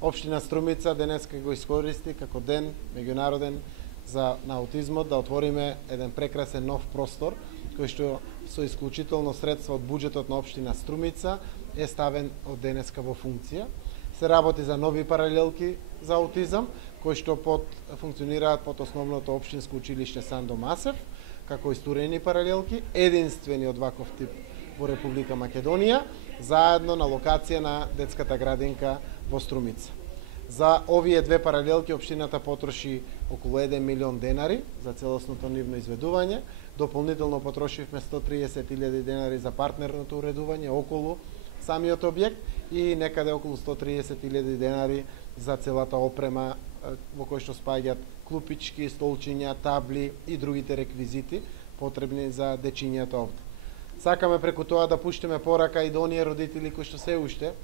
Општина Струмица денеска го искористи како ден меѓународен на аутизмот, да отвориме еден прекрасен нов простор кој што со исклучително средства од буџетот на општина Струмица е ставен од денеска во функција. Се работи за нови паралелки за аутизам, кои што функционираат под основното општинско училиште Сандо Масев, како истурени паралелки, единствени од ваков тип во Република Македонија, заедно на локација на детската градинка во Струмица. За овие две паралелки општината потроши околу 1 милион денари за целосното нивно изведување. Дополнително потрошивме 130.000 денари за партнерното уредување околу самиот објект и некаде околу 130.000 денари за целата опрема во кој што спаѓаат клупички, столчиња, табли и другите реквизити потребни за дечињата овде. Сакаме преку тоа да пуштиме порака и до оние родители кои што се уште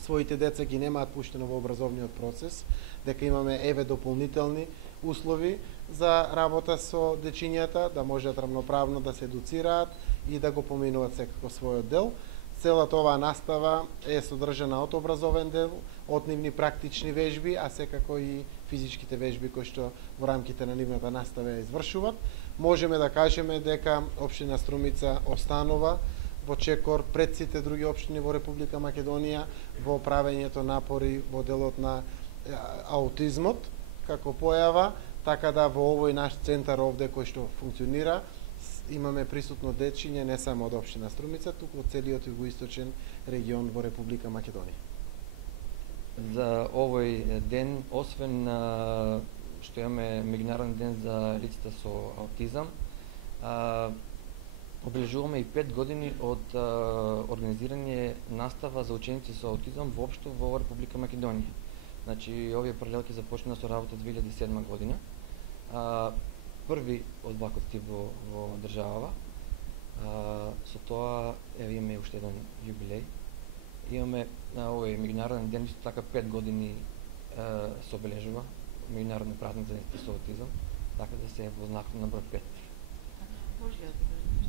своите деца ги немаат пуштено во образовниот процес, дека имаме дополнителни услови за работа со дечињата, да можат рамноправно да се едуцираат и да го поминуваат секако својот дел. Целата оваа настава е содржана од образовен дел, од нивни практични вежби, а секако и физичките вежби кои што во рамките на нивната настава ја извршуваат. Можеме да кажеме дека општина Струмица останува во чекор пред сите други општини во Република Македонија во правењето напори во делот на аутизмот како појава, така да во овој наш центар овде кој што функционира имаме присутно дечиње не само од општина Струмица, туку од целиот југоисточен регион во Република Македонија. За овој ден, освен што имаме меѓународен ден за лицата со аутизам, обележуваме и 5 години од организирање настава за ученици со аутизам воопшто во Република Македонија. Значи, овие паралелки започнаа со работа 2007 година. Први од ваков тип во државава. Со тоа имаме уште еден јубилеј. Имаме на овој меѓународен ден исто така 5 години се обележува меѓународен празник за деца со аутизам, така да се во знак на број 5. Може ли да